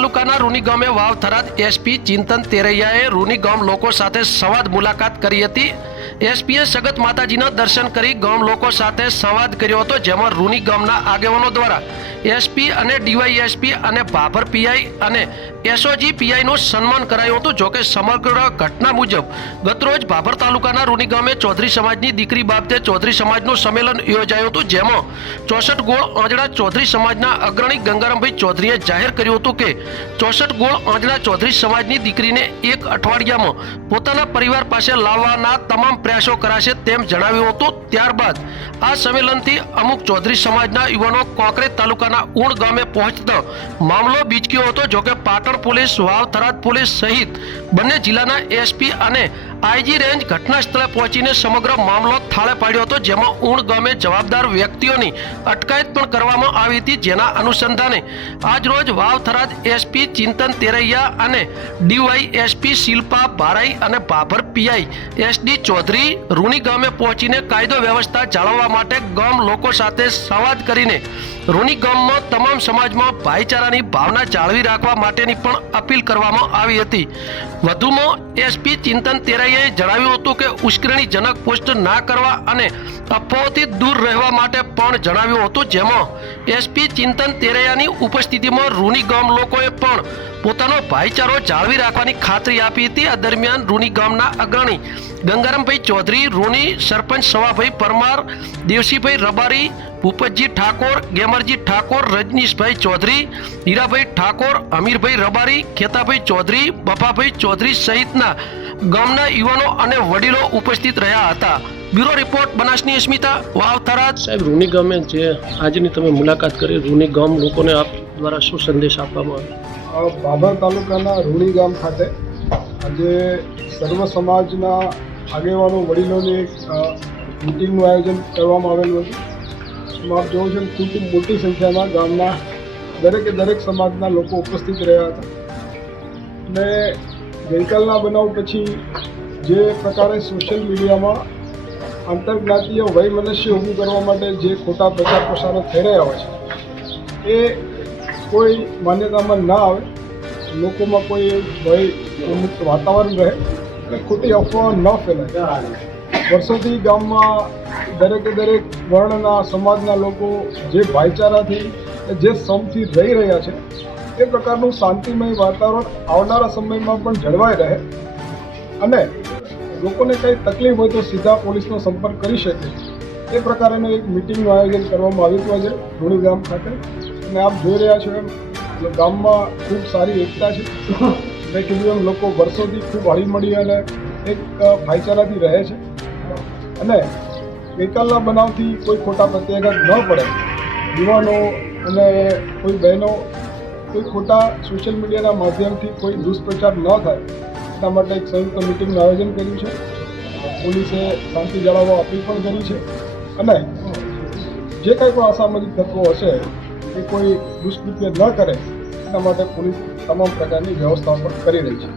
તાલુકાના રૂની ગામે વાવ થરાદ એસપી ચિંતન તેરૈયાએ રૂની ગામ લોકો સાથે સંવાદ મુલાકાત કરી હતી। એસપીએ સગત માતાજીના દર્શન કરી ગામ લોકો સાથે સંવાદ કર્યો હતો, જેમાં રૂની ગામના આગેવાનો દ્વારા એસપી અને ડીવાયએસપી અને ભાભર પીઆઈ અને એસઓજી પીઆઈનું સન્માન કરાયું હતું। જોકે સમગ્ર ઘટના મુજબ ગતરોજ ભાભર તાલુકાના રૂની ગામે ચૌધરી સમાજની દીકરી બાબતે ચૌધરી સમાજનું સંમેલન યોજાયું હતું, જેમાં 64 ગોળ આંજણા ચૌધરી સમાજના અગ્રણી ગંગારામભાઈ ચૌધરીએ જાહેર કર્યું હતું કે 64 ગોળ આંજણા ચૌધરી સમાજની દીકરીને એક અઠવાડિયામાં પોતાના પરિવાર પાસે લાવવાના તમામ પ્રયાસો કરાશે તેમ જણાવ્યું હતું। ત્યારબાદ આ સંમેલનથી અમુક ચૌધરી સમાજના યુવાનો કોંકરેજ તાલુકાના ઉણ ગામે પહોંચતા મામલો બીચક્યો હતો। જોકે પાટણ પોલીસ, વાવ થરાદ પોલીસ સહિત બંને જિલ્લાના એસપી અને આઈજી રેન્જ ઘટના સ્થળે પહોંચીને સમગ્ર મામલો થાળે પાડ્યો હતો, જેમાં ઉણ ગામે જવાબદાર વ્યક્તિઓની અટકાયત પણ કરવામાં આવી હતી। જેના અનુસંધાને આજરોજ વાવ થરાદ એસપી ચિંતન તેરૈયા અને ડીવાયએસપી શિલ્પા ભારાઈ અને ભાભર પીઆઈ એસડી ચૌધરી રૂની ગામે પહોંચીને કાયદો વ્યવસ્થા જાળવવા માટે ગામ લોકો સાથે સંવાદ કરીને રૂની ગામમાં તમામ સમાજમાં ભાઈચારાની ભાવના જાળવી રાખવા માટેની પણ અપીલ કરવામાં આવી હતી। વધુમાં એસપી ચિંતન તેરૈયાએ જણાવ્યું હતું કે ઉશ્કેરણીજનક પોસ્ટ ના કરવા અને અફવાઓથી દૂર રહેવા માટે પણ જણાવ્યું હતું, જેમાં એસપી ચિંતન તેરૈયાની ઉપસ્થિતિમાં રૂની ગામ લોકોએ પણ પોતાનો ભાઈચારો જાળવી રાખવાની ખાતરી આપી હતી। આ દરમિયાન રૂની ગામના અગ્રણી ગંગારામભાઈ ચૌધરી, રૂની સરપંચ સવાભાઈ પરમાર, દેવસીભાઈ રબારી, ભૂપતજી ઠાકોર, ગેમરજી ઠાકોર, રજનીશભાઈ ચૌધરી, હીરાભાઈ ઠાકોર, અમીરભાઈ રબારી, ખેતાભાઈ ચૌધરી, બફાભાઈ ચૌધરી સહિતના ગામના યુવાનો અને વડીલો ઉપસ્થિત રહ્યા હતા। બ્યુરો રિપોર્ટ બનાસની અસ્મિતા, વાવ થરાદ। સાહેબ, રૂની ગામે જે આજની તમે મુલાકાત કરી, રૂની ગામ લોકોને આપ દ્વારા શું સંદેશ આપવામાં આવ્યો? ભાભર તાલુકાના રૂણી ગામ ખાતે આજે સર્વ સમાજના આગેવાનો વડીલોની એક મિટિંગનું આયોજન કરવામાં આવેલું હતું। આપ જોવો છો ખૂબ મોટી સંખ્યામાં ગામના દરેક સમાજના લોકો ઉપસ્થિત રહ્યા હતા અને ગઈકાલના બનાવ પછી જે પ્રકારે સોશિયલ મીડિયામાં આંતરજ્ઞાતીય વૈમનસ્ય ઊભું કરવા માટે જે ખોટા પ્રચાર પ્રસારો થઈ રહ્યા હોય છે એ કોઈ માન્યતામાં ના આવે, લોકોમાં કોઈ ભયમુક્ત વાતાવરણ રહે અને ખોટી અફવા ન ફેલાય। વર્ષોથી ગામમાં દરેક વર્ણના સમાજના લોકો જે ભાઈચારાથી જે સમથી રહી રહ્યા છે એ પ્રકારનું શાંતિમય વાતાવરણ આવનારા સમયમાં પણ જળવાઈ રહે અને લોકોને કંઈ તકલીફ હોય તો સીધા પોલીસનો સંપર્ક કરી શકે એ પ્રકારેનું એક મિટિંગનું આયોજન કરવામાં આવ્યું હતું આજે રૂણી ગામ ખાતે। અને આપ જોઈ રહ્યા છો એમ ગામમાં ખૂબ સારી એકતા છે। મેં કીધું એમ લોકો વર્ષોથી ખૂબ હળીમળી અને એક ભાઈચારાથી રહે છે અને ગઈકાલના બનાવથી કોઈ ખોટા પ્રત્યાઘાત ન પડે, યુવાનો અને કોઈ બહેનો કોઈ ખોટા સોશિયલ મીડિયાના માધ્યમથી કોઈ દુષ્પ્રચાર ન થાય એટલા માટે એક સંયુક્ત મિટિંગનું આયોજન કર્યું છે। પોલીસે શાંતિ જાળવવા અપીલ પણ કરી છે અને જે કંઈ પણ અસામાજિક તત્વો હશે એ કોઈ દુષ્કૃત્ય ન કરે એના માટે પોલીસ તમામ પ્રકારની વ્યવસ્થા પણ કરી રહી છે।